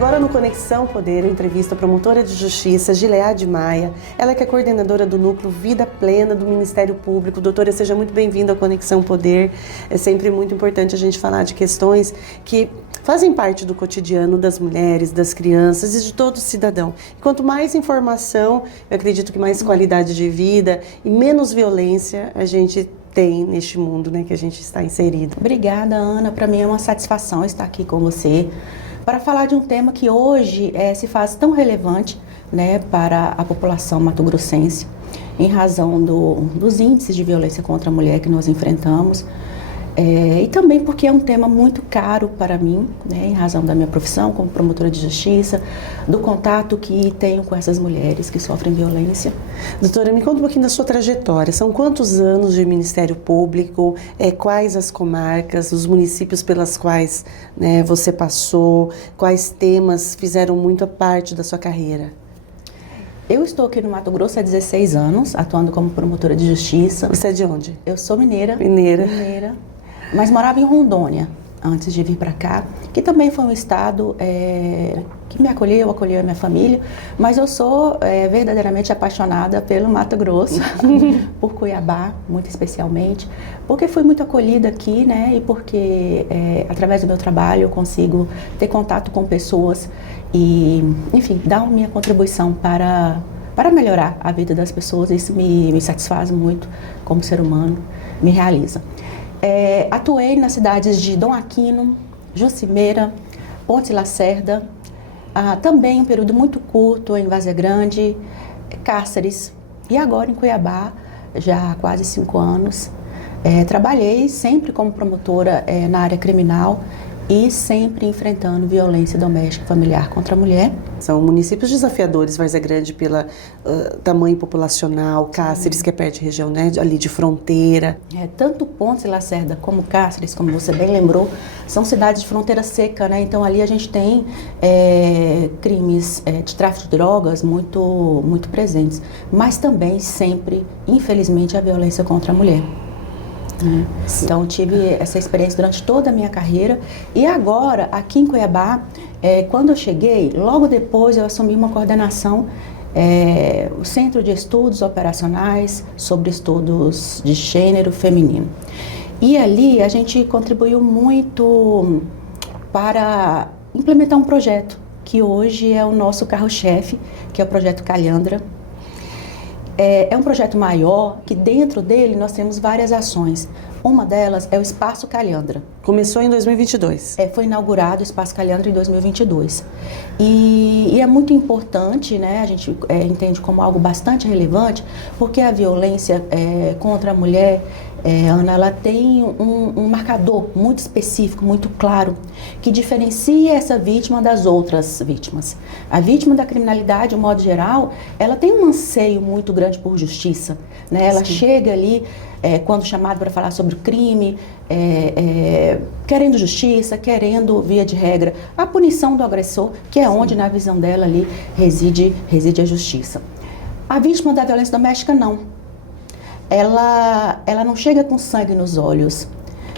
Agora no Conexão Poder, eu entrevisto a promotora de justiça, Gileade Maia. Ela que é coordenadora do Núcleo Vida Plena do Ministério Público. Doutora, seja muito bem-vinda ao Conexão Poder. É sempre muito importante a gente falar de questões que fazem parte do cotidiano das mulheres, das crianças e de todo cidadão. E quanto mais informação, eu acredito que mais qualidade de vida e menos violência a gente tem neste mundo, né, que a gente está inserido. Obrigada, Ana. Para mim é uma satisfação estar aqui com você para falar de um tema que hoje se faz tão relevante, né, para a população mato-grossense, em razão dos índices de violência contra a mulher que nós enfrentamos, e também porque é um tema muito caro para mim, né, em razão da minha profissão como promotora de justiça, do contato que tenho com essas mulheres que sofrem violência. Doutora, me conta um pouquinho da sua trajetória. São quantos anos de Ministério Público? Quais as comarcas, os municípios pelas quais, né, você passou? Quais temas fizeram muito parte da sua carreira? Eu estou aqui no Mato Grosso há 16 anos, atuando como promotora de justiça. Você é de onde? Eu sou mineira. Mineira. Mas morava em Rondônia antes de vir para cá, que também foi um estado que me acolheu a minha família, mas eu sou verdadeiramente apaixonada pelo Mato Grosso, por Cuiabá, muito especialmente, porque fui muito acolhida aqui, né, e porque através do meu trabalho eu consigo ter contato com pessoas e, enfim, dar a minha contribuição para melhorar a vida das pessoas. Isso me satisfaz muito como ser humano, me realiza. Atuei nas cidades de Dom Aquino, Jucimeira, Ponte Lacerda, também um período muito curto em Várzea Grande, Cáceres e agora em Cuiabá, já há quase 5 anos. Trabalhei sempre como promotora na área criminal e sempre enfrentando violência doméstica e familiar contra a mulher. São municípios desafiadores, Várzea Grande pela tamanho populacional, Cáceres, que é perto de região, né, ali de fronteira. Tanto Ponte Lacerda como Cáceres, como você bem lembrou, são cidades de fronteira seca, né? Então ali a gente tem crimes de tráfico de drogas muito presentes, mas também sempre, infelizmente, a violência contra a mulher. Então tive essa experiência durante toda a minha carreira e agora aqui em Cuiabá, quando eu cheguei, logo depois eu assumi uma coordenação, o Centro de Estudos Operacionais sobre Estudos de Gênero Feminino. E ali a gente contribuiu muito para implementar um projeto que hoje é o nosso carro-chefe, que é o projeto Calhandra. É um projeto maior que dentro dele nós temos várias ações. Uma delas é o Espaço Calhandra. Começou em 2022. Foi inaugurado o Espaço Calhandra em 2022. E é muito importante, né? A gente entende como algo bastante relevante, porque a violência contra a mulher, Ana, ela tem um marcador muito específico, muito claro, que diferencia essa vítima das outras vítimas. A vítima da criminalidade, de um modo geral, ela tem um anseio muito grande por justiça, né? Ela chega ali, quando chamada para falar sobre o crime, querendo justiça, querendo, via de regra, a punição do agressor, que é onde, na visão dela, ali reside a justiça. A vítima da violência doméstica, não. Ela não chega com sangue nos olhos,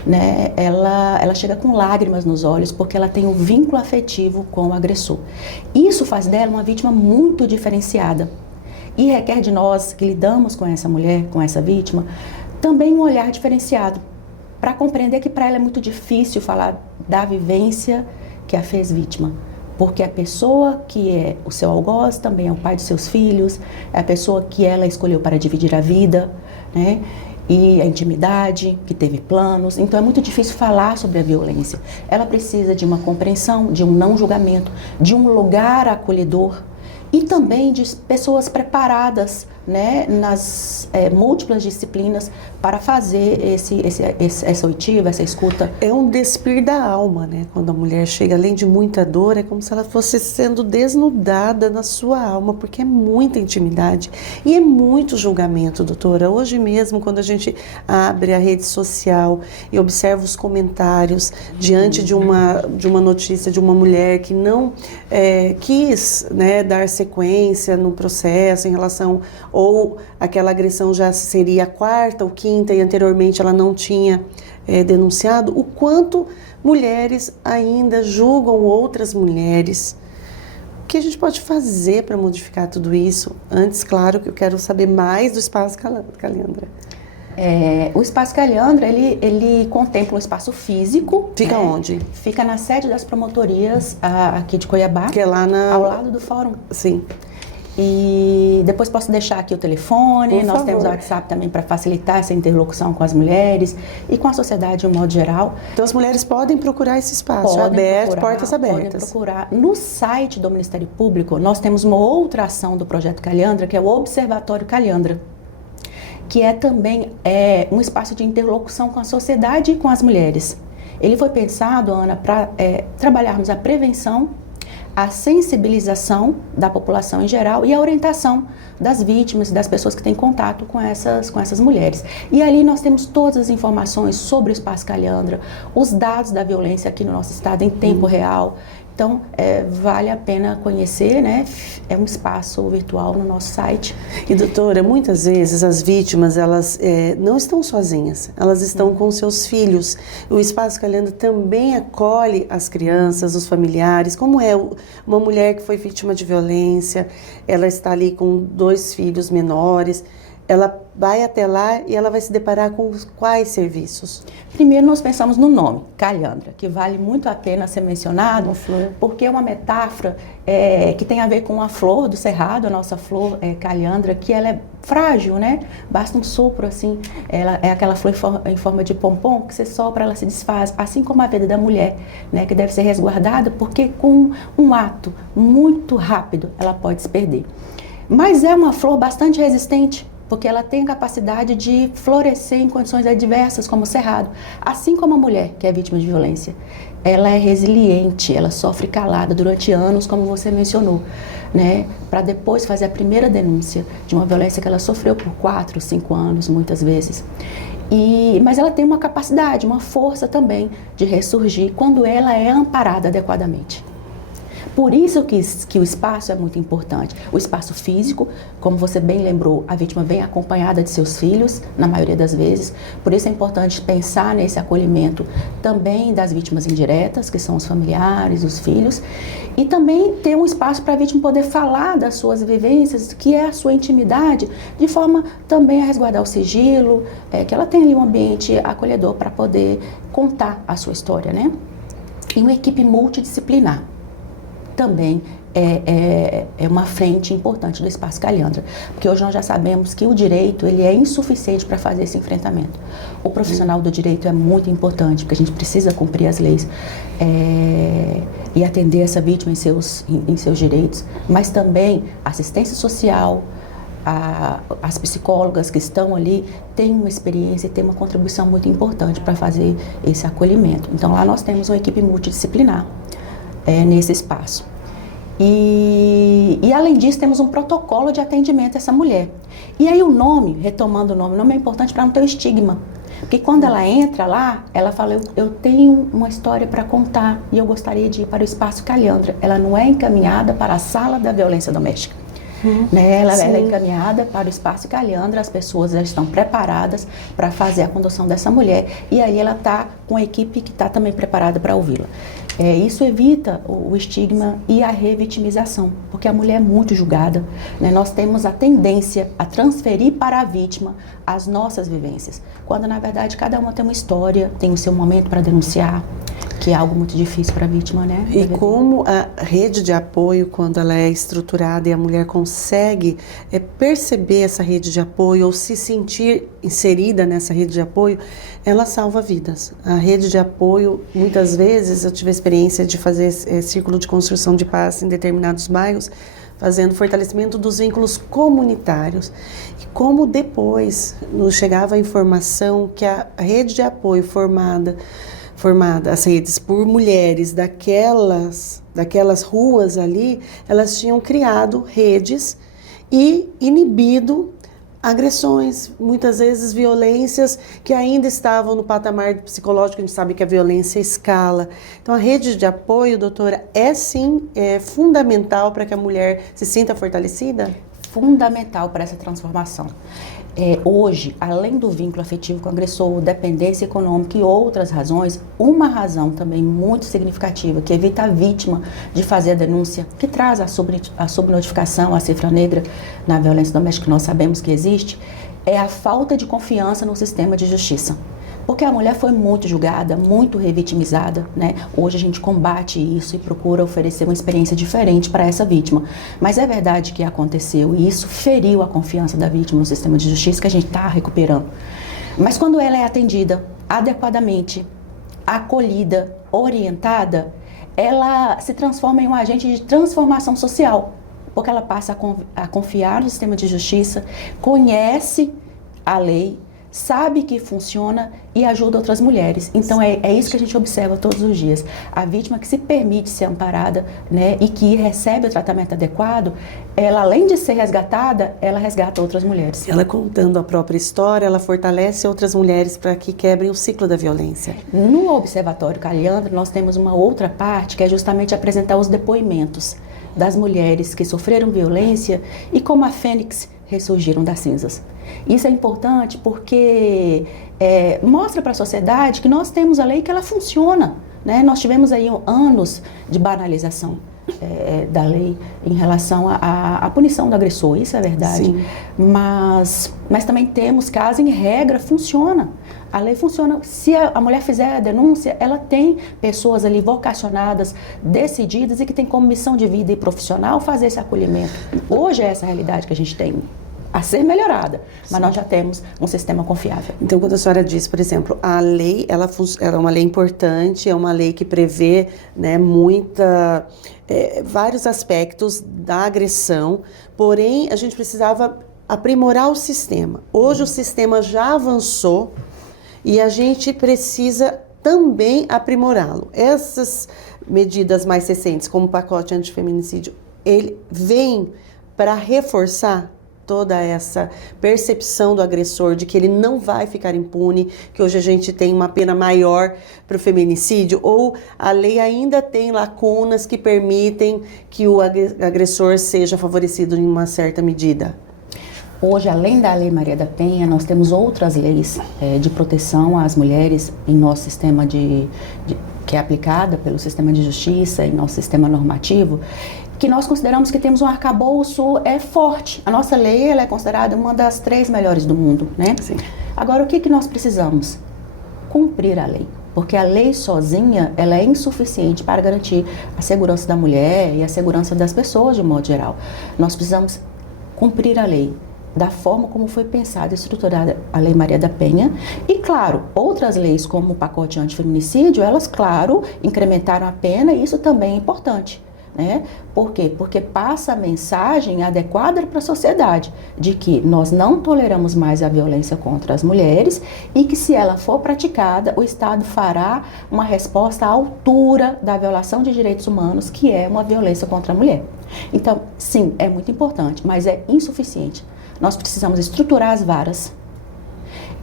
né? Ela chega com lágrimas nos olhos porque ela tem um vínculo afetivo com o agressor. Isso faz dela uma vítima muito diferenciada e requer de nós que lidamos com essa mulher, com essa vítima, também um olhar diferenciado para compreender que para ela é muito difícil falar da vivência que a fez vítima. Porque a pessoa que é o seu algoz também é o pai dos seus filhos, é a pessoa que ela escolheu para dividir a vida, né? E a intimidade, que teve planos. Então é muito difícil falar sobre a violência. Ela precisa de uma compreensão, de um não julgamento, de um lugar acolhedor e também de pessoas preparadas, né, nas múltiplas disciplinas para fazer essa oitiva, essa escuta. É um despir da alma, né? Quando a mulher chega, além de muita dor, é como se ela fosse sendo desnudada na sua alma, porque é muita intimidade e é muito julgamento, doutora. Hoje mesmo, quando a gente abre a rede social e observa os comentários diante de uma notícia de uma mulher que não quis, né, dar sequência no processo em relação, ou aquela agressão já seria a quarta ou quinta e anteriormente ela não tinha denunciado, o quanto mulheres ainda julgam outras mulheres que a gente pode fazer para modificar tudo isso? Antes, claro, que eu quero saber mais do Espaço Caliandra. O Espaço Caliandra, ele contempla um espaço físico. Fica onde? Fica na sede das promotorias aqui de Cuiabá, que é lá ao lado do fórum. Sim. E depois posso deixar aqui o telefone, Por nós favor. temos o WhatsApp também para facilitar essa interlocução com as mulheres e com a sociedade de um modo geral. Então as mulheres podem procurar esse espaço aberto, portas abertas. Podem procurar. No site do Ministério Público, nós temos uma outra ação do Projeto Caliandra, que é o Observatório Caliandra, que é também um espaço de interlocução com a sociedade e com as mulheres. Ele foi pensado, Ana, para trabalharmos a prevenção, a sensibilização da população em geral e a orientação das vítimas e das pessoas que têm contato com essas mulheres. E ali nós temos todas as informações sobre o Espaço Caliandra, os dados da violência aqui no nosso estado em tempo real. Então, vale a pena conhecer, né? É um espaço virtual no nosso site. E doutora, muitas vezes as vítimas, elas não estão sozinhas, elas estão com seus filhos. O Espaço Caliandra também acolhe as crianças, os familiares. Como é uma mulher que foi vítima de violência, ela está ali com 2 filhos menores, ela vai até lá e ela vai se deparar com quais serviços? Primeiro nós pensamos no nome, Caliandra, que vale muito a pena ser mencionado, porque é uma metáfora que tem a ver com a flor do cerrado, a nossa flor Caliandra, que ela é frágil, né? Basta um sopro assim, ela é aquela flor em forma de pompom, que você sopra, ela se desfaz, assim como a vida da mulher, né? Que deve ser resguardada, porque com um ato muito rápido ela pode se perder. Mas é uma flor bastante resistente, porque ela tem a capacidade de florescer em condições adversas, como o cerrado. Assim como a mulher, que é vítima de violência. Ela é resiliente, ela sofre calada durante anos, como você mencionou, né? Para depois fazer a primeira denúncia de uma violência que ela sofreu por 4, 5 anos, muitas vezes. Mas ela tem uma capacidade, uma força também de ressurgir quando ela é amparada adequadamente. Por isso que o espaço é muito importante. O espaço físico, como você bem lembrou, a vítima vem acompanhada de seus filhos, na maioria das vezes. Por isso é importante pensar nesse acolhimento também das vítimas indiretas, que são os familiares, os filhos. E também ter um espaço para a vítima poder falar das suas vivências, que é a sua intimidade, de forma também a resguardar o sigilo, que ela tenha ali um ambiente acolhedor para poder contar a sua história, né? E uma equipe multidisciplinar também é uma frente importante do Espaço Caliandra, porque hoje nós já sabemos que o direito ele é insuficiente para fazer esse enfrentamento. O profissional do direito é muito importante, porque a gente precisa cumprir as leis e atender essa vítima em seus direitos, mas também assistência social, as psicólogas que estão ali têm uma experiência e têm uma contribuição muito importante para fazer esse acolhimento. Então lá nós temos uma equipe multidisciplinar nesse espaço. E além disso, temos um protocolo de atendimento a essa mulher. E aí o nome, retomando o nome é importante para não ter o estigma. Porque quando ela entra lá, ela fala, eu tenho uma história para contar e eu gostaria de ir para o Espaço Caliandra. Ela não é encaminhada para a sala da violência doméstica. Né? Ela é encaminhada para o Espaço Caliandra, as pessoas já estão preparadas para fazer a condução dessa mulher e aí ela está com a equipe que está também preparada para ouvi-la. Isso evita o estigma e a revitimização, porque a mulher é muito julgada, né? Nós temos a tendência a transferir para a vítima as nossas vivências, quando na verdade cada uma tem uma história, tem o seu momento para denunciar, que é algo muito difícil para a vítima, né? E como a rede de apoio, quando ela é estruturada e a mulher consegue perceber essa rede de apoio ou se sentir inserida nessa rede de apoio, ela salva vidas. A rede de apoio, muitas vezes, eu tive a experiência de fazer círculo de construção de paz em determinados bairros, fazendo fortalecimento dos vínculos comunitários. E como depois nos chegava a informação que a rede de apoio formada as redes por mulheres daquelas ruas ali, elas tinham criado redes e inibido agressões, muitas vezes violências que ainda estavam no patamar psicológico. A gente sabe que a violência escala. Então a rede de apoio, doutora, sim fundamental para que a mulher se sinta fortalecida? Fundamental para essa transformação. Hoje, além do vínculo afetivo com o agressor, dependência econômica e outras razões, uma razão também muito significativa que evita a vítima de fazer a denúncia, que traz a subnotificação, a cifra negra na violência doméstica que nós sabemos que existe, é a falta de confiança no sistema de justiça. Porque a mulher foi muito julgada, muito revitimizada, né? Hoje a gente combate isso e procura oferecer uma experiência diferente para essa vítima. Mas é verdade que aconteceu e isso feriu a confiança da vítima no sistema de justiça que a gente está recuperando. Mas quando ela é atendida adequadamente, acolhida, orientada, ela se transforma em um agente de transformação social. Porque ela passa a confiar no sistema de justiça, conhece a lei, sabe que funciona e ajuda outras mulheres. Então é isso que a gente observa todos os dias. A vítima que se permite ser amparada, né, e que recebe o tratamento adequado, ela além de ser resgatada, ela resgata outras mulheres. Ela contando a própria história, ela fortalece outras mulheres para que quebrem o ciclo da violência. No Observatório Caliandro, nós temos uma outra parte que é justamente apresentar os depoimentos das mulheres que sofreram violência e como a fênix ressurgiram das cinzas. Isso é importante porque mostra para a sociedade que nós temos a lei e que ela funciona, né? Nós tivemos aí anos de banalização da lei em relação à punição do agressor, isso é verdade. Sim. Mas também temos casos em regra, funciona. A lei funciona. Se a mulher fizer a denúncia, ela tem pessoas ali vocacionadas, decididas e que tem como missão de vida e profissional fazer esse acolhimento. Hoje é essa a realidade que a gente tem a ser melhorada, mas nós já temos um sistema confiável. Então, quando a senhora diz, por exemplo, a lei, ela é uma lei importante, é uma lei que prevê, né, vários aspectos da agressão, porém, a gente precisava aprimorar o sistema. Hoje o sistema já avançou e a gente precisa também aprimorá-lo. Essas medidas mais recentes, como o pacote antifeminicídio, ele vem para reforçar toda essa percepção do agressor de que ele não vai ficar impune, que hoje a gente tem uma pena maior para o feminicídio, ou a lei ainda tem lacunas que permitem que o agressor seja favorecido em uma certa medida? Hoje, além da Lei Maria da Penha, nós temos outras leis de proteção às mulheres em nosso sistema que é aplicada pelo sistema de justiça, em nosso sistema normativo, que nós consideramos que temos um arcabouço forte. A nossa lei ela é considerada uma das 3 melhores do mundo, né? Sim. Agora, o que nós precisamos? Cumprir a lei. Porque a lei sozinha, ela é insuficiente para garantir a segurança da mulher e a segurança das pessoas de um modo geral. Nós precisamos cumprir a lei da forma como foi pensada e estruturada a Lei Maria da Penha. E, claro, outras leis como o pacote antifeminicídio, elas, claro, incrementaram a pena e isso também é importante. Né? Por quê? Porque passa a mensagem adequada para a sociedade de que nós não toleramos mais a violência contra as mulheres e que se ela for praticada, o Estado fará uma resposta à altura da violação de direitos humanos, que é uma violência contra a mulher. Então, sim, é muito importante, mas é insuficiente. Nós precisamos estruturar as varas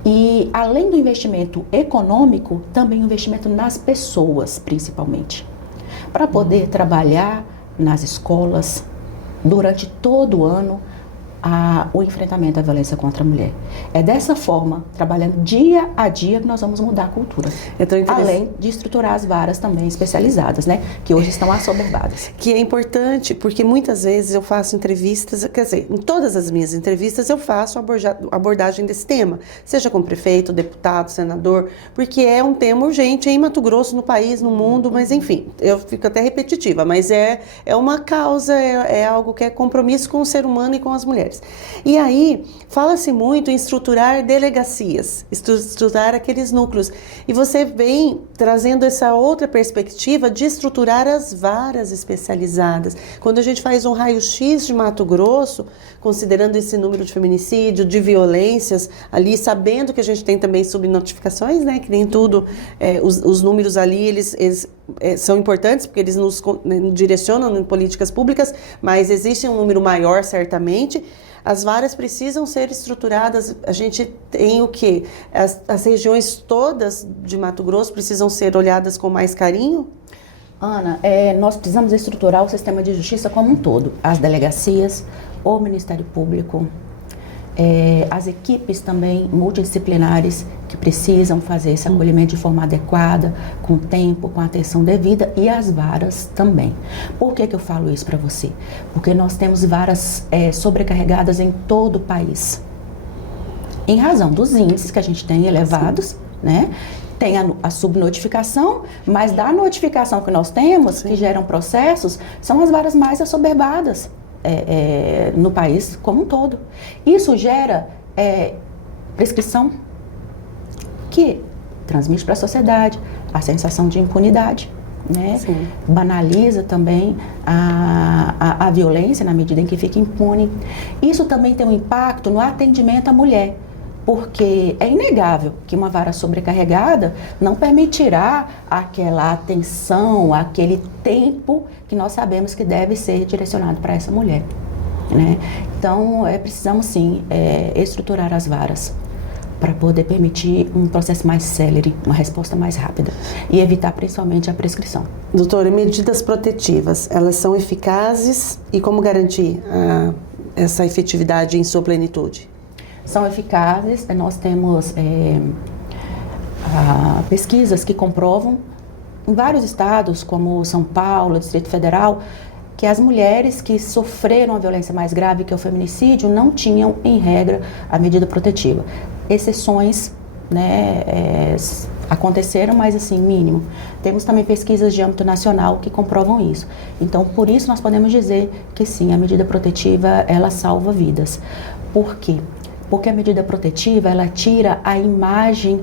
e, além do investimento econômico, também o investimento nas pessoas, principalmente. Para poder trabalhar nas escolas durante todo o ano o enfrentamento à violência contra a mulher. É dessa forma, trabalhando dia a dia, que nós vamos mudar a cultura. Além de estruturar as varas também especializadas, né? Que hoje estão assoberbadas. Que é importante, porque muitas vezes eu faço entrevistas, quer dizer, em todas as minhas entrevistas eu faço abordagem desse tema, seja com prefeito, deputado, senador, porque é um tema urgente em Mato Grosso, no país, no mundo, mas enfim, eu fico até repetitiva, mas é uma causa, é algo que é compromisso com o ser humano e com as mulheres. E aí, fala-se muito em estruturar delegacias, estruturar aqueles núcleos. E você vem trazendo essa outra perspectiva de estruturar as varas especializadas. Quando a gente faz um raio-x de Mato Grosso, considerando esse número de feminicídio, de violências, ali sabendo que a gente tem também subnotificações, né? Que nem tudo, os números ali, eles são importantes porque eles nos direcionam em políticas públicas, mas existe um número maior, certamente. As varas precisam ser estruturadas. A gente tem o quê? As regiões todas de Mato Grosso precisam ser olhadas com mais carinho? Ana, nós precisamos estruturar o sistema de justiça como um todo. As delegacias, o Ministério Público, as equipes também multidisciplinares que precisam fazer esse acolhimento de forma adequada, com tempo, com atenção devida, e as varas também. Por que eu falo isso para você? Porque nós temos varas sobrecarregadas em todo o país, em razão dos índices que a gente tem elevados, né? Tem a subnotificação, mas da notificação que nós temos, que geram processos, são as varas mais assoberbadas no país como um todo. Isso gera prescrição que transmite para a sociedade a sensação de impunidade, né? Banaliza também a violência na medida em que fica impune. Isso também tem um impacto no atendimento à mulher, porque é inegável que uma vara sobrecarregada não permitirá aquela atenção, aquele tempo que nós sabemos que deve ser direcionado para essa mulher, né? Então, precisamos sim estruturar as varas para poder permitir um processo mais célere, uma resposta mais rápida e evitar principalmente a prescrição. Doutora, e medidas protetivas, elas são eficazes e como garantir essa efetividade em sua plenitude? São eficazes, nós temos pesquisas que comprovam em vários estados, como São Paulo, Distrito Federal, que as mulheres que sofreram a violência mais grave, que é o feminicídio, não tinham, em regra, a medida protetiva. Exceções, né, aconteceram, mas assim, mínimo. Temos também pesquisas de âmbito nacional que comprovam isso. Então, por isso nós podemos dizer que sim, a medida protetiva, ela salva vidas. Por quê? Porque a medida protetiva, ela tira a imagem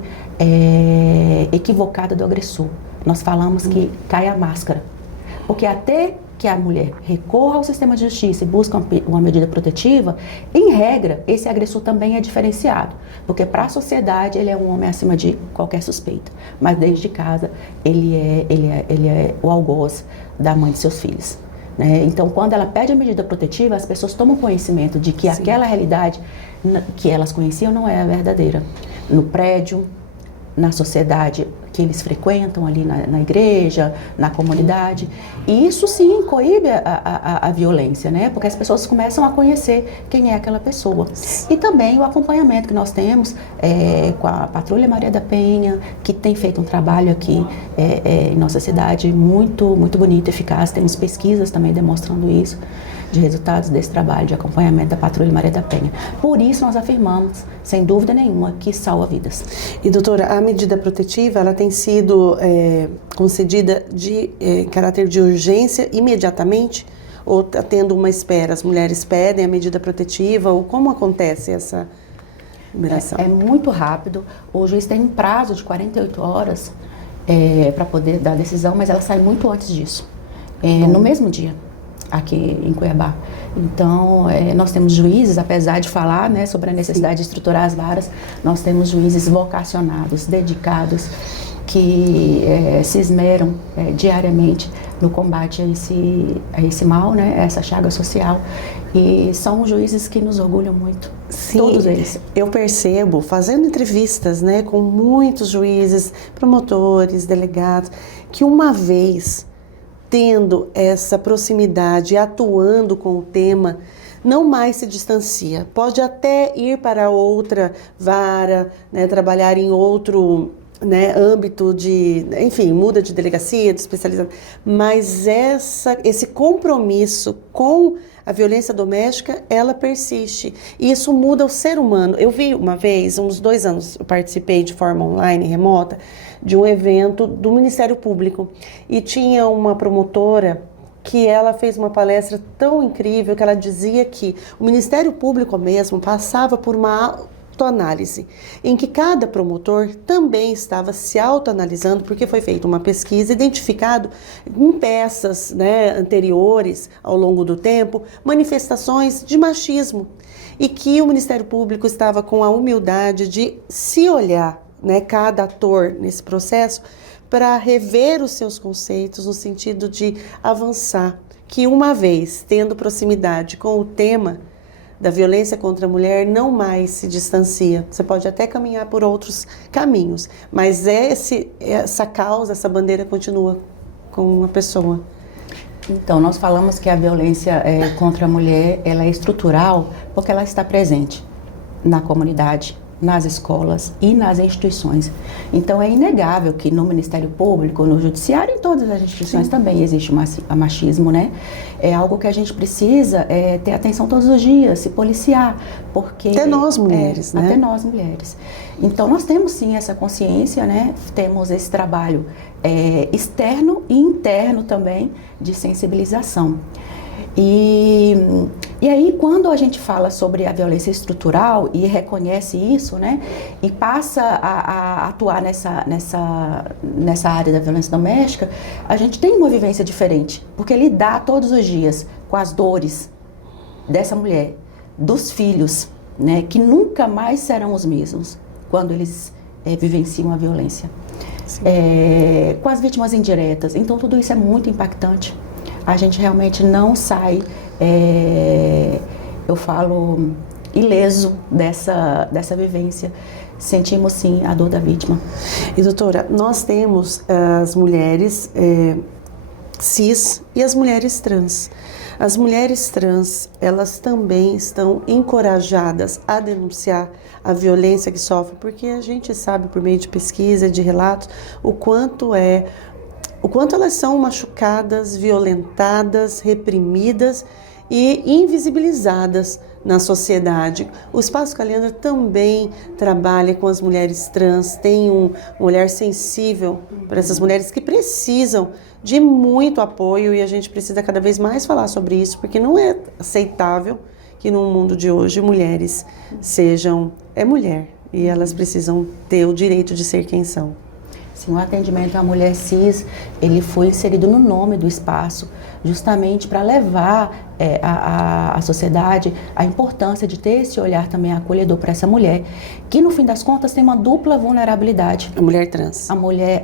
equivocada do agressor. Nós falamos que cai a máscara. Porque até que a mulher recorra ao sistema de justiça e busque uma medida protetiva, em regra, esse agressor também é diferenciado. Porque para a sociedade, ele é um homem acima de qualquer suspeita. Mas desde casa, ele é o algoz da mãe de seus filhos, né? Então, quando ela pede a medida protetiva, as pessoas tomam conhecimento de que aquela realidade que elas conheciam não é a verdadeira. No prédio, na sociedade que eles frequentam ali na igreja, na comunidade. E isso sim coíbe a violência, né? Porque as pessoas começam a conhecer quem é aquela pessoa. E também o acompanhamento que nós temos com a Patrulha Maria da Penha, que tem feito um trabalho aqui em nossa cidade muito, muito bonito, eficaz. Temos pesquisas também demonstrando isso, de resultados desse trabalho de acompanhamento da Patrulha Maria da Penha. Por isso nós afirmamos, sem dúvida nenhuma, que salva vidas. E doutora, a medida protetiva, ela tem sido concedida de caráter de urgência imediatamente? Ou está tendo uma espera? As mulheres pedem a medida protetiva? Ou como acontece essa liberação? É muito rápido. O juiz tem um prazo de 48 horas para poder dar a decisão, mas ela sai muito antes disso. No mesmo dia, aqui em Cuiabá. Então, nós temos juízes, apesar de falar, né, sobre a necessidade de estruturar as varas, nós temos juízes vocacionados, dedicados, que se esmeram diariamente no combate a esse mal, né, a essa chaga social. E são juízes que nos orgulham muito. Sim, todos eles. Eu percebo, fazendo entrevistas, né, com muitos juízes, promotores, delegados, que uma vez tendo essa proximidade, atuando com o tema, não mais se distancia. Pode até ir para outra vara, né, trabalhar em outro, né, âmbito enfim, muda de delegacia, de especialização, mas esse compromisso com a violência doméstica, ela persiste. E isso muda o ser humano. Eu vi uma vez, uns 2 anos, eu participei de forma online, remota, de um evento do Ministério Público. E tinha uma promotora que ela fez uma palestra tão incrível que ela dizia que o Ministério Público mesmo passava por uma autoanálise, em que cada promotor também estava se autoanalisando, porque foi feita uma pesquisa, identificado em peças, né, anteriores, ao longo do tempo, manifestações de machismo, e que o Ministério Público estava com a humildade de se olhar, né, cada ator nesse processo, para rever os seus conceitos no sentido de avançar, que uma vez tendo proximidade com o tema da violência contra a mulher, não mais se distancia. Você pode até caminhar por outros caminhos, mas essa causa, essa bandeira continua com a pessoa. Então, nós falamos que a violência contra a mulher, ela é estrutural porque ela está presente. na comunidade, nas escolas e nas instituições. Então é inegável que no Ministério Público, no Judiciário, em todas as instituições também existe o machismo, né? É algo que a gente precisa ter atenção todos os dias, se policiar, porque... Até nós mulheres, né? Até nós mulheres. Então nós temos sim essa consciência, né? Temos esse trabalho externo e interno também de sensibilização. E aí, quando a gente fala sobre a violência estrutural e reconhece isso, né, e passa a atuar nessa área da violência doméstica, a gente tem uma vivência diferente, porque lidar todos os dias com as dores dessa mulher, dos filhos, né, que nunca mais serão os mesmos quando eles vivenciam a violência, com as vítimas indiretas. Então, tudo isso é muito impactante. A gente realmente não sai, eu falo, ileso dessa vivência. Sentimos sim a dor da vítima. E doutora, nós temos as mulheres cis e as mulheres trans. As mulheres trans, elas também estão encorajadas a denunciar a violência que sofrem, porque a gente sabe por meio de pesquisa, de relatos, o quanto elas são machucadas, violentadas, reprimidas e invisibilizadas na sociedade. O Espaço Caliandra também trabalha com as mulheres trans, tem um olhar sensível para essas mulheres que precisam de muito apoio, e a gente precisa cada vez mais falar sobre isso, porque não é aceitável que no mundo de hoje mulheres sejam mulher, e elas precisam ter o direito de ser quem são. Sim, o atendimento à mulher cis, ele foi inserido no nome do espaço, justamente para levar à sociedade a importância de ter esse olhar também acolhedor para essa mulher, que no fim das contas tem uma dupla vulnerabilidade. A mulher trans. A mulher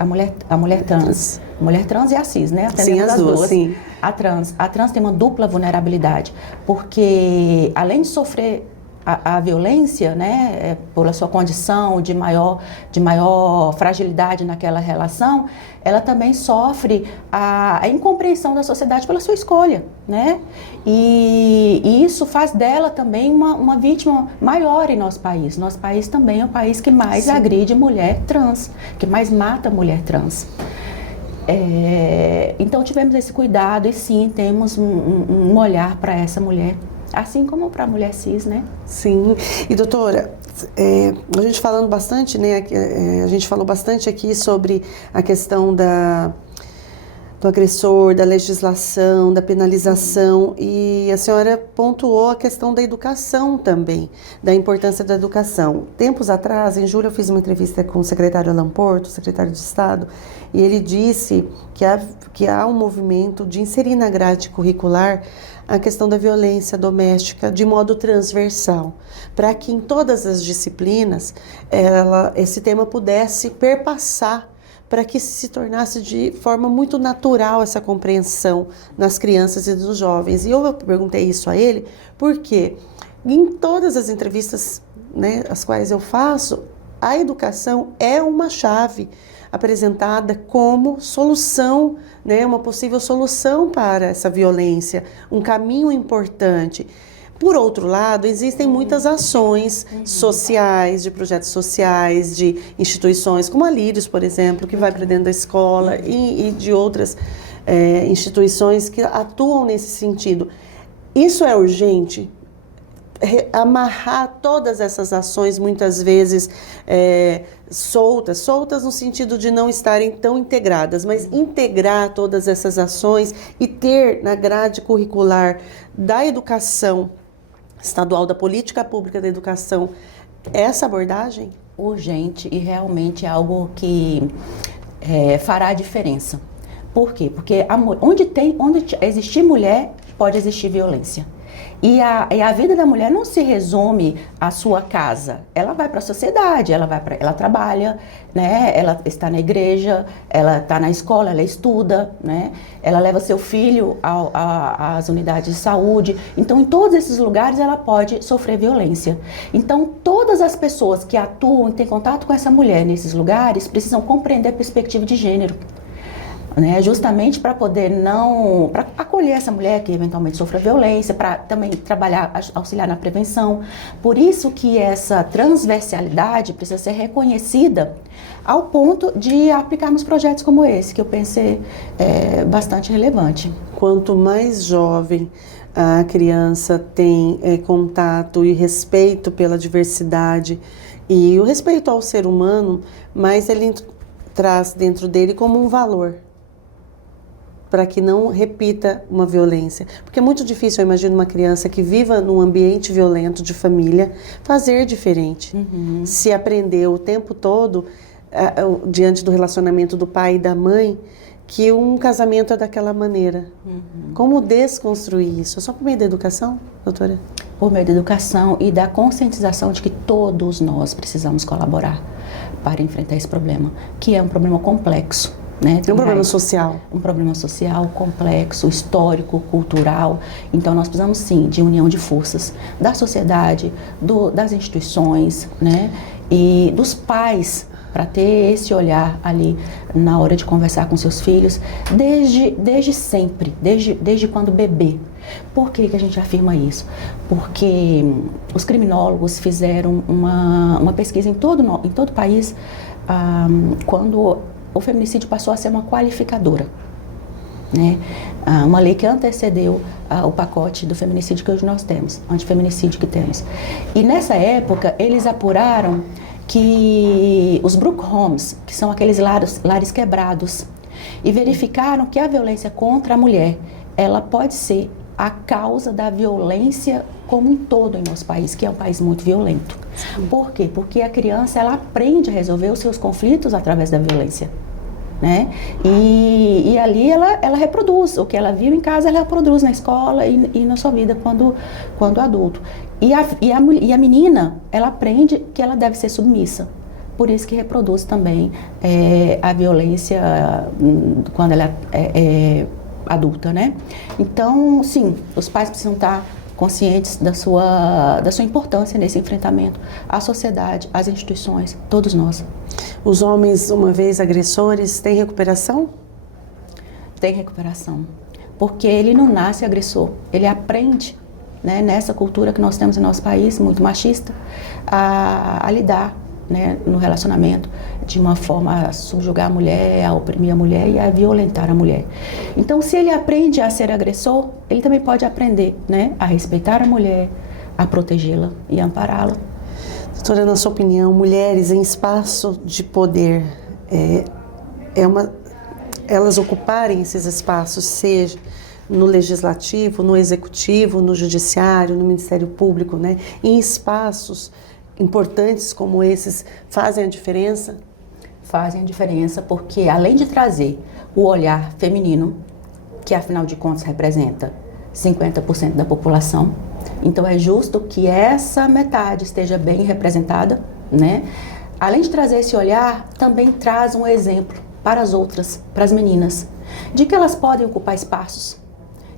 trans. A mulher trans e a cis, né? Sim, as duas, sim. A trans tem uma dupla vulnerabilidade, porque além de sofrer a violência, né, pela sua condição de maior fragilidade naquela relação, ela também sofre a incompreensão da sociedade pela sua escolha, né? E isso faz dela também uma vítima maior em nosso país. Nosso país também é o país que mais agride mulher trans, que mais mata mulher trans. Então tivemos esse cuidado e sim, temos um olhar para essa mulher, assim como para a mulher cis, né? Sim. E doutora, a gente falando bastante, né? A gente falou bastante aqui sobre a questão do agressor, da legislação, da penalização, e a senhora pontuou a questão da educação também, da importância da educação. Tempos atrás, em julho, eu fiz uma entrevista com o secretário Alan Porto, secretário de Estado, e ele disse que há um movimento de inserir na grade curricular a questão da violência doméstica de modo transversal, para que em todas as disciplinas esse tema pudesse perpassar, para que se tornasse de forma muito natural essa compreensão nas crianças e nos jovens. E eu perguntei isso a ele porque em todas as entrevistas, né, as quais eu faço, a educação é uma chave apresentada como solução, né, uma possível solução para essa violência, um caminho importante. Por outro lado, existem muitas ações sociais, de projetos sociais, de instituições, como a Lírios, por exemplo, que vai para dentro da escola, e de outras instituições que atuam nesse sentido. Isso é urgente? Amarrar todas essas ações, muitas vezes soltas no sentido de não estarem tão integradas, mas integrar todas essas ações e ter na grade curricular da educação estadual, da política pública da educação, essa abordagem? Urgente, e realmente é algo que fará a diferença. Por quê? Porque onde existir mulher, pode existir violência. E a vida da mulher não se resume à sua casa. Ela vai para a sociedade, ela trabalha, né? Ela está na igreja, ela está na escola, ela estuda, né? Ela leva seu filho às unidades de saúde. Então, em todos esses lugares, ela pode sofrer violência. Então, todas as pessoas que atuam e têm contato com essa mulher nesses lugares precisam compreender a perspectiva de gênero. né? Justamente para poder para acolher essa mulher que eventualmente sofre violência, para também trabalhar, auxiliar na prevenção. Por isso que essa transversalidade precisa ser reconhecida ao ponto de aplicarmos projetos como esse, que eu pensei bastante relevante. Quanto mais jovem a criança tem contato e respeito pela diversidade e o respeito ao ser humano, mais ele traz dentro dele como um valor, para que não repita uma violência. Porque é muito difícil, eu imagino, uma criança que viva num ambiente violento de família, fazer diferente. Se aprendeu o tempo todo, diante do relacionamento do pai e da mãe, que um casamento é daquela maneira. Como desconstruir isso? É só por meio da educação, doutora? Por meio da educação e da conscientização de que todos nós precisamos colaborar para enfrentar esse problema, que é um problema complexo. Né? É um problema social. Um problema social complexo, histórico, cultural. Então, nós precisamos, sim, de união de forças da sociedade, das instituições, né? E dos pais, para ter esse olhar ali na hora de conversar com seus filhos, desde sempre, desde quando bebê. Por que a gente afirma isso? Porque os criminólogos fizeram uma pesquisa em todo o país, quando o feminicídio passou a ser uma qualificadora, né? Uma lei que antecedeu o pacote do feminicídio que hoje nós temos, antifeminicídio que temos. E nessa época, eles apuraram que os Brook Homes, que são aqueles lares quebrados, e verificaram que a violência contra a mulher, ela pode ser a causa da violência como um todo em nosso país, que é um país muito violento. Por quê? Porque a criança, ela aprende a resolver os seus conflitos através da violência, né? E ali ela reproduz o que ela viu em casa, ela reproduz na escola e na sua vida quando adulto. E a menina, ela aprende que ela deve ser submissa. Por isso que reproduz também a violência quando ela é adulta, né? Então, sim, os pais precisam estar conscientes da sua importância nesse enfrentamento. A sociedade, as instituições, todos nós. Os homens, uma vez agressores, têm recuperação? Tem recuperação, porque ele não nasce agressor, ele aprende, né, nessa cultura que nós temos em nosso país, muito machista, a lidar, né, no relacionamento de uma forma a subjugar a mulher, a oprimir a mulher e a violentar a mulher. Então, se ele aprende a ser agressor, ele também pode aprender, né, a respeitar a mulher, a protegê-la e ampará-la. Doutora, na sua opinião, mulheres em espaço de poder, elas ocuparem esses espaços, seja no legislativo, no executivo, no judiciário, no Ministério Público, né, em espaços importantes como esses, fazem a diferença? Fazem a diferença porque, além de trazer o olhar feminino, que afinal de contas representa 50% da população, então é justo que essa metade esteja bem representada, né? Além de trazer esse olhar, também traz um exemplo para as outras, para as meninas, de que elas podem ocupar espaços,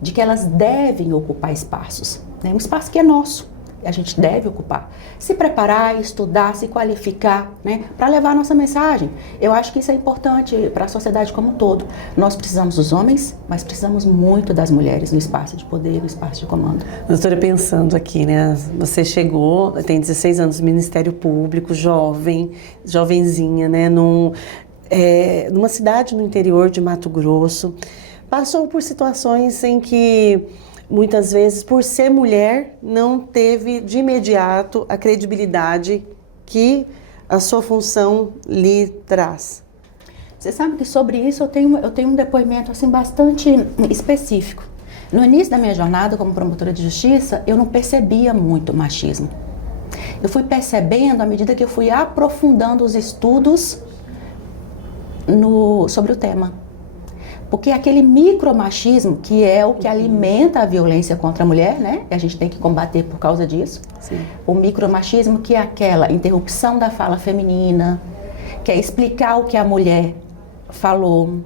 de que elas devem ocupar espaços, né? Um espaço que é nosso. A gente deve ocupar, se preparar, estudar, se qualificar, né, para levar a nossa mensagem. Eu acho que isso é importante para a sociedade como um todo. Nós precisamos dos homens, mas precisamos muito das mulheres no espaço de poder, no espaço de comando. Doutora, pensando aqui, né, você chegou, tem 16 anos no Ministério Público, jovenzinha, né, numa cidade no interior de Mato Grosso, passou por situações em que muitas vezes, por ser mulher, não teve de imediato a credibilidade que a sua função lhe traz. Você sabe que sobre isso eu tenho um depoimento assim, bastante específico. No início da minha jornada como promotora de justiça, eu não percebia muito machismo. Eu fui percebendo à medida que eu fui aprofundando os estudos sobre o tema. Porque aquele micromachismo, que é o que alimenta a violência contra a mulher, né? A gente tem que combater por causa disso. Sim. O micromachismo, que é aquela interrupção da fala feminina, que é explicar o que a mulher falou,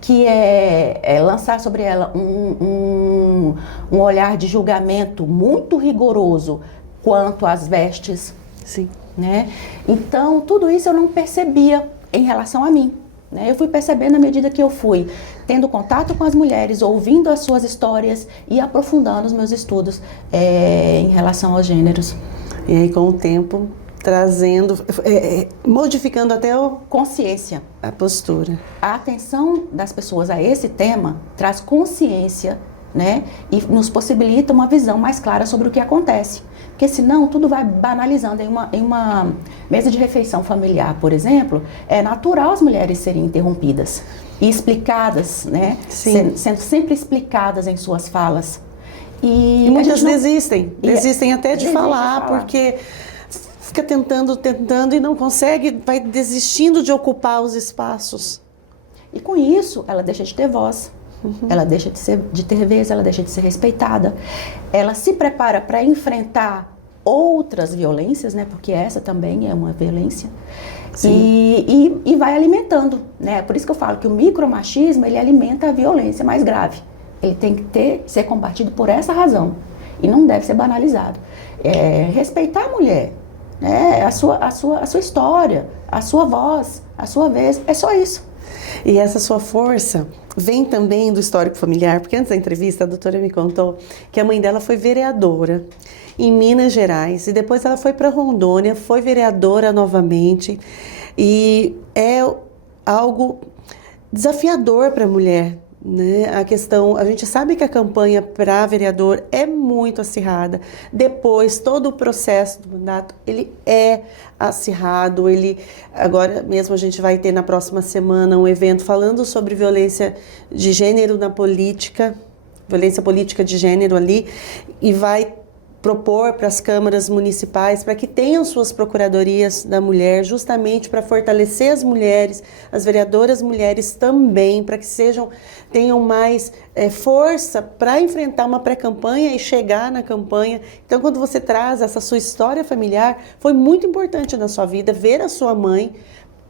que é lançar sobre ela um olhar de julgamento muito rigoroso quanto às vestes. Sim. Né? Então, tudo isso eu não percebia em relação a mim. né? Eu fui percebendo à medida que eu fui tendo contato com as mulheres, ouvindo as suas histórias e aprofundando os meus estudos em relação aos gêneros. E aí, com o tempo, trazendo, modificando até consciência. A postura. A atenção das pessoas a esse tema traz consciência, né? E nos possibilita uma visão mais clara sobre o que acontece. Porque senão tudo vai banalizando. Em uma mesa de refeição familiar, por exemplo, é natural as mulheres serem interrompidas e explicadas, né? Sendo sempre explicadas em suas falas. E muitas desistem até de falar, porque fica tentando e não consegue, vai desistindo de ocupar os espaços. E com isso, ela deixa de ter voz, ela deixa de ter vez, ela deixa de ser respeitada. Ela se prepara para enfrentar outras violências, né? Porque essa também é uma violência. E vai alimentando, né? Por isso que eu falo que o micromachismo, ele alimenta a violência mais grave. Ele tem que ser combatido por essa razão. E não deve ser banalizado. Respeitar a mulher, né? A sua história, a sua voz, a sua vez, é só isso. E essa sua força vem também do histórico familiar, porque antes da entrevista a doutora me contou que a mãe dela foi vereadora em Minas Gerais e depois ela foi para Rondônia, foi vereadora novamente, e é algo desafiador para a mulher, né? A gente sabe que a campanha para vereador é muito acirrada. Depois, todo o processo do mandato, ele é acirrado. Agora mesmo a gente vai ter na próxima semana um evento falando sobre violência de gênero na política, violência política de gênero ali, e vai propor para as câmaras municipais para que tenham suas procuradorias da mulher, justamente para fortalecer as mulheres, as vereadoras mulheres também, para que tenham mais força para enfrentar uma pré-campanha e chegar na campanha. Então, quando você traz essa sua história familiar, foi muito importante na sua vida ver a sua mãe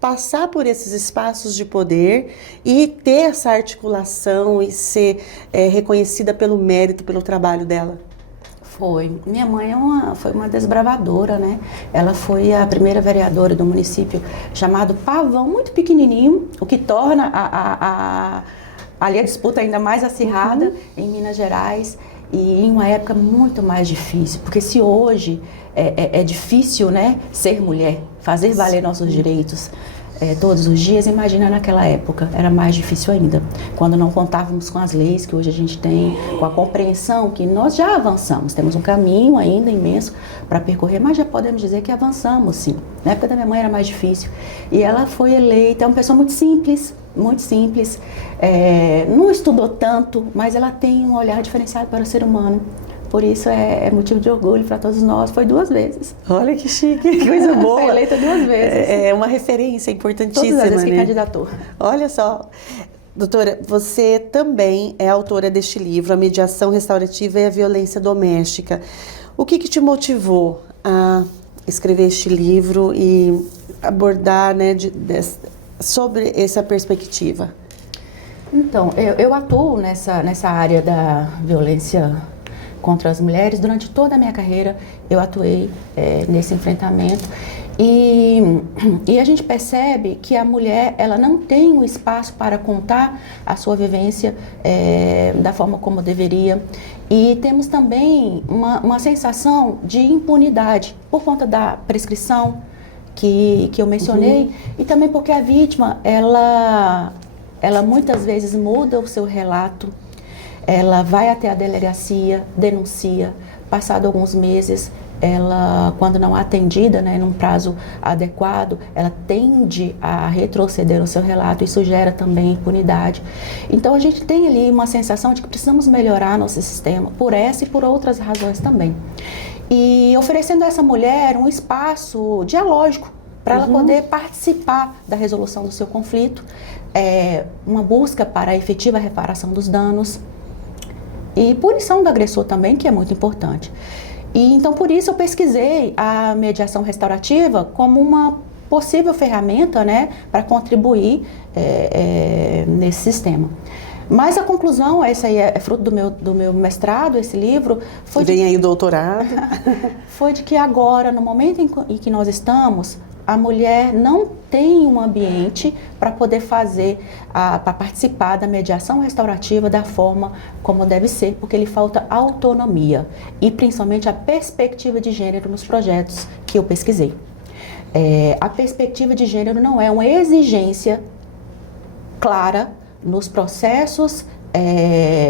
passar por esses espaços de poder e ter essa articulação e ser reconhecida pelo mérito, pelo trabalho dela. Foi. Minha mãe foi uma desbravadora, né? Ela foi a primeira vereadora do município chamado Pavão, muito pequenininho, o que torna ali a disputa ainda mais acirrada em Minas Gerais, e em uma época muito mais difícil, porque se hoje é difícil, né, ser mulher, fazer valer nossos direitos todos os dias, imagina naquela época, era mais difícil ainda, quando não contávamos com as leis que hoje a gente tem, com a compreensão que nós já avançamos, temos um caminho ainda imenso para percorrer, mas já podemos dizer que avançamos, sim. Na época da minha mãe era mais difícil, e ela foi eleita, é uma pessoa muito simples, não estudou tanto, mas ela tem um olhar diferenciado para o ser humano. Por isso é motivo de orgulho para todos nós. Foi 2 vezes. Olha que chique, que coisa boa. Foi eleita 2 vezes. É uma referência importantíssima, todas as vezes né? que candidatou. Olha só. Doutora, você também é autora deste livro, A Mediação Restaurativa e a Violência Doméstica. O que te motivou a escrever este livro e abordar, né, sobre essa perspectiva? Então, eu atuo nessa área da violência contra as mulheres. Durante toda a minha carreira eu atuei nesse enfrentamento, e a gente percebe que a mulher, ela não tem um espaço para contar a sua vivência da forma como deveria, e temos também uma sensação de impunidade por conta da prescrição que eu mencionei, e também porque a vítima, ela muitas vezes muda o seu relato. Ela vai até a delegacia, denuncia, passado alguns meses, ela, quando não atendida, né, num prazo adequado, ela tende a retroceder no seu relato, e isso gera também impunidade. Então a gente tem ali uma sensação de que precisamos melhorar nosso sistema, por essa e por outras razões também. E oferecendo a essa mulher um espaço dialógico, para ela poder participar da resolução do seu conflito, uma busca para a efetiva reparação dos danos, e punição do agressor também, que é muito importante. E então, por isso, eu pesquisei a mediação restaurativa como uma possível ferramenta, né, para contribuir nesse sistema. Mas a conclusão, essa aí é fruto do meu mestrado, esse livro, Vem aí o doutorado. Foi de que agora, no momento em que nós estamos, a mulher não tem um ambiente para poder fazer, para participar da mediação restaurativa da forma como deve ser, porque lhe falta autonomia e principalmente a perspectiva de gênero nos projetos que eu pesquisei. A perspectiva de gênero não é uma exigência clara nos processos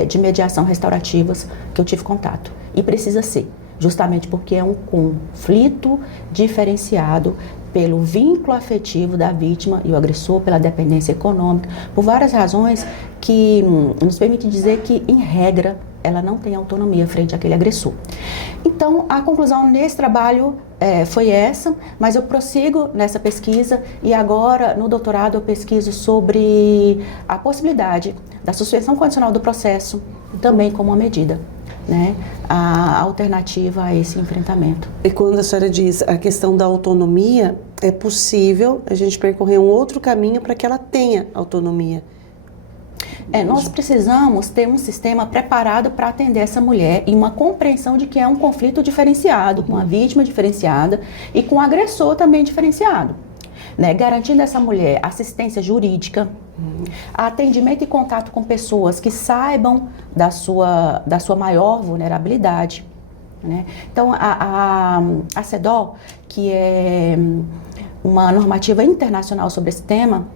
de mediação restaurativas que eu tive contato, e precisa ser, justamente porque é um conflito diferenciado pelo vínculo afetivo da vítima e o agressor, pela dependência econômica, por várias razões que nos permitem dizer que, em regra, ela não tem autonomia frente àquele agressor. Então, a conclusão nesse trabalho foi essa, mas eu prossigo nessa pesquisa e agora, no doutorado, eu pesquiso sobre a possibilidade da suspensão condicional do processo, também como uma medida, né, a alternativa a esse enfrentamento. E quando a senhora diz a questão da autonomia, é possível a gente percorrer um outro caminho para que ela tenha autonomia. Nós precisamos ter um sistema preparado para atender essa mulher e uma compreensão de que é um conflito diferenciado, com uma vítima diferenciada e com um agressor também diferenciado, né? Garantindo a essa mulher assistência jurídica, atendimento e contato com pessoas que saibam da sua maior vulnerabilidade, né? Então, a CEDAW, que é uma normativa internacional sobre esse tema,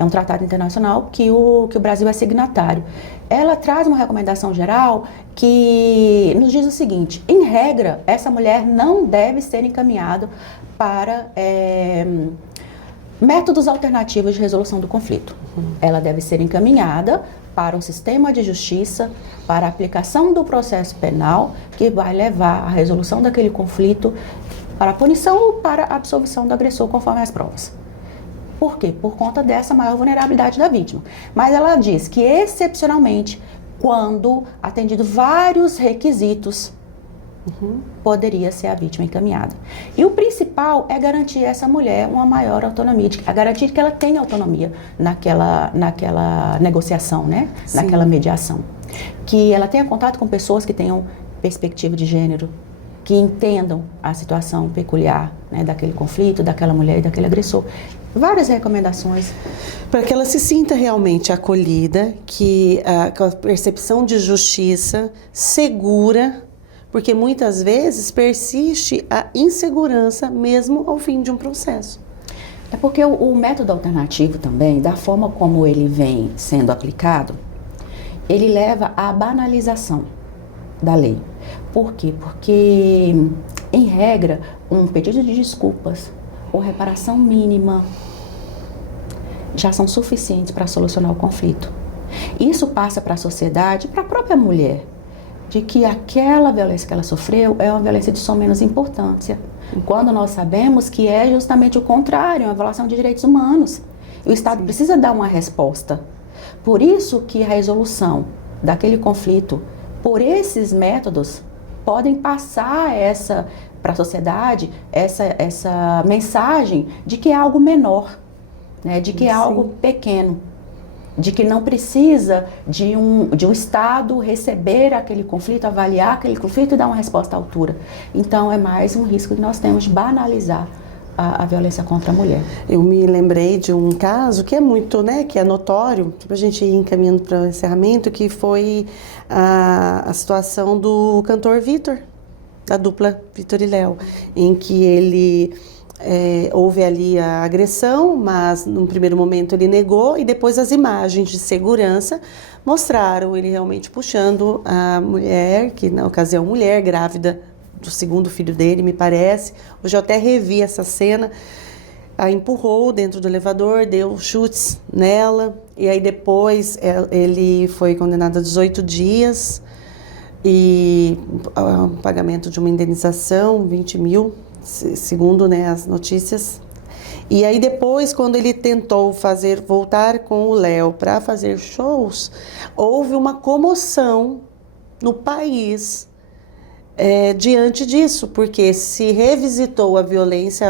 é um tratado internacional que o Brasil é signatário. Ela traz uma recomendação geral que nos diz o seguinte: em regra, essa mulher não deve ser encaminhada para métodos alternativos de resolução do conflito. Ela deve ser encaminhada para um sistema de justiça, para a aplicação do processo penal, que vai levar à resolução daquele conflito, para a punição ou para a absolvição do agressor, conforme as provas. Por quê? Por conta dessa maior vulnerabilidade da vítima. Mas ela diz que, excepcionalmente, quando atendido vários requisitos, poderia ser a vítima encaminhada. E o principal é garantir a essa mulher uma maior autonomia, garantir que ela tenha autonomia naquela negociação, né? Naquela mediação. Que ela tenha contato com pessoas que tenham perspectiva de gênero, que entendam a situação peculiar, né, daquele conflito, daquela mulher e daquele agressor. Várias recomendações. Para que ela se sinta realmente acolhida, com a percepção de justiça segura, porque muitas vezes persiste a insegurança mesmo ao fim de um processo. É porque o método alternativo também, da forma como ele vem sendo aplicado, ele leva à banalização da lei. Por quê? Porque, em regra, um pedido de desculpas ou reparação mínima já são suficientes para solucionar o conflito. Isso passa para a sociedade, para a própria mulher, de que aquela violência que ela sofreu é uma violência de suma menos importância, quando nós sabemos que é justamente o contrário, uma violação de direitos humanos. E o Estado precisa dar uma resposta. Por isso que a resolução daquele conflito, por esses métodos, podem passar para a sociedade essa mensagem de que é algo menor, né, de que é algo pequeno, de que não precisa de um Estado receber aquele conflito, avaliar aquele conflito e dar uma resposta à altura. Então, é mais um risco que nós temos de banalizar a violência contra a mulher. Eu me lembrei de um caso que é muito, né, que é notório, para a gente ir encaminhando para o encerramento, que foi a situação do cantor Vitor, da dupla Vitor e Léo, em que ele houve ali a agressão, mas num primeiro momento ele negou e depois as imagens de segurança mostraram ele realmente puxando a mulher, que na ocasião mulher grávida do segundo filho dele, me parece. Hoje eu até revi essa cena. A empurrou dentro do elevador, deu chutes nela e aí depois ele foi condenado a 18 dias e o pagamento de uma indenização, 20 mil, segundo, né, as notícias. E aí depois, quando ele tentou voltar com o Léo para fazer shows, houve uma comoção no país diante disso, porque se revisitou a violência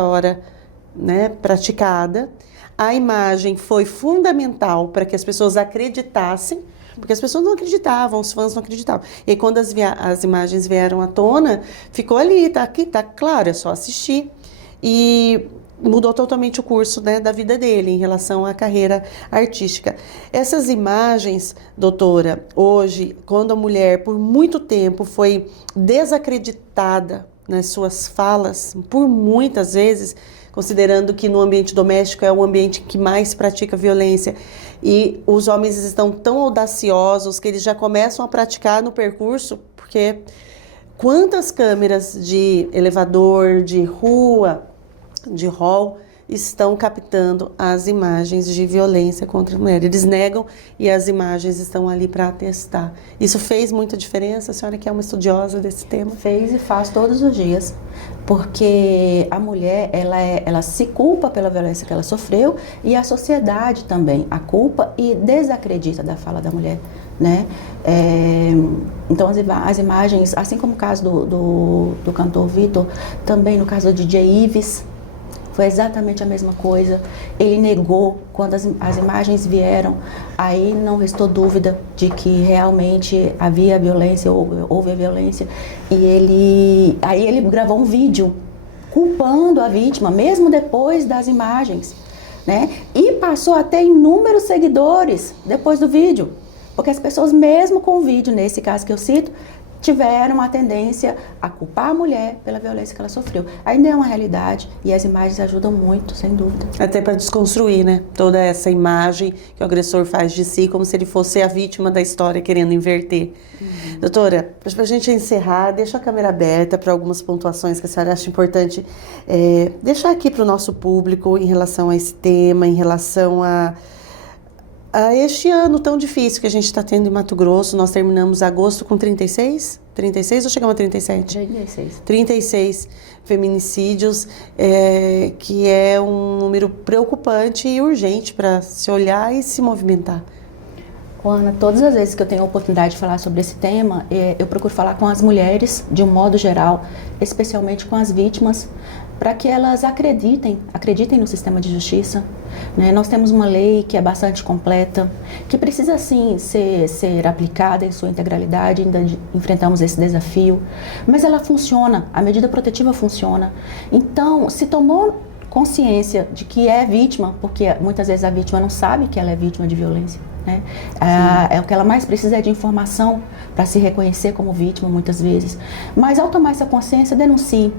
né, praticada. A imagem foi fundamental para que as pessoas acreditassem, porque as pessoas não acreditavam, os fãs não acreditavam. E aí, quando as imagens vieram à tona, ficou ali, tá aqui, tá claro, é só assistir. E mudou totalmente o curso, né, da vida dele em relação à carreira artística. Essas imagens, doutora, hoje, quando a mulher por muito tempo foi desacreditada nas suas falas, por muitas vezes, considerando que no ambiente doméstico é o ambiente que mais pratica violência, e os homens estão tão audaciosos que eles já começam a praticar no percurso, porque quantas câmeras de elevador, de rua, de hall, estão captando as imagens de violência contra a mulher. Eles negam e as imagens estão ali para atestar. Isso fez muita diferença? A senhora que é uma estudiosa desse tema? Fez e faz todos os dias, porque a mulher, ela se culpa pela violência que ela sofreu e a sociedade também a culpa e desacredita da fala da mulher, né? Então as imagens, assim como o caso do cantor Vitor, também no caso do DJ Ives, foi exatamente a mesma coisa. Ele negou quando as imagens vieram, aí não restou dúvida de que realmente havia violência, houve a violência. E aí ele gravou um vídeo culpando a vítima, mesmo depois das imagens, né? E passou a ter inúmeros seguidores depois do vídeo, porque as pessoas, mesmo com o vídeo, nesse caso que eu cito, tiveram a tendência a culpar a mulher pela violência que ela sofreu. Ainda é uma realidade e as imagens ajudam muito, sem dúvida. Até para desconstruir, né? Toda essa imagem que o agressor faz de si, como se ele fosse a vítima da história, querendo inverter. Doutora, para a gente encerrar, deixa a câmera aberta para algumas pontuações que a senhora acha importante deixar aqui para o nosso público em relação a esse tema, em relação a este ano tão difícil que a gente está tendo em Mato Grosso. Nós terminamos agosto com 36? 36 ou chegamos a 37? 36. 36 feminicídios, que é um número preocupante e urgente para se olhar e se movimentar. Ana, todas as vezes que eu tenho a oportunidade de falar sobre esse tema, eu procuro falar com as mulheres, de um modo geral, especialmente com as vítimas, para que elas acreditem no sistema de justiça, né? Nós temos uma lei que é bastante completa, que precisa sim ser aplicada em sua integralidade, ainda enfrentamos esse desafio, mas ela funciona, a medida protetiva funciona. Então, se tomou consciência de que é vítima, porque muitas vezes a vítima não sabe que ela é vítima de violência, né? O que ela mais precisa é de informação para se reconhecer como vítima, muitas vezes. Mas ao tomar essa consciência, denuncie,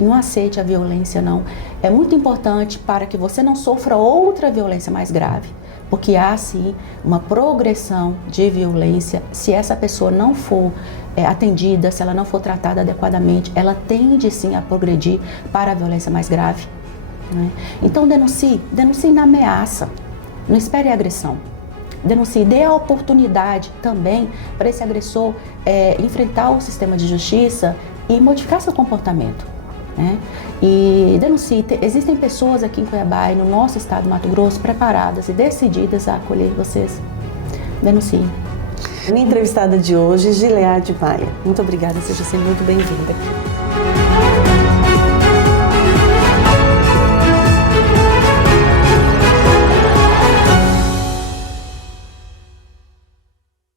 não aceite a violência, não. É muito importante para que você não sofra outra violência mais grave, porque há sim uma progressão de violência. Se essa pessoa não for atendida, se ela não for tratada adequadamente, ela tende sim a progredir para a violência mais grave, né? Então denuncie na ameaça, não espere a agressão. Denuncie, dê a oportunidade também para esse agressor enfrentar o sistema de justiça e modificar seu comportamento, né? E denuncie. Existem pessoas aqui em Cuiabá e no nosso estado, Mato Grosso, preparadas e decididas a acolher vocês. Denuncie. Minha entrevistada de hoje, Gileade Maia. Muito obrigada, seja sempre muito bem-vinda.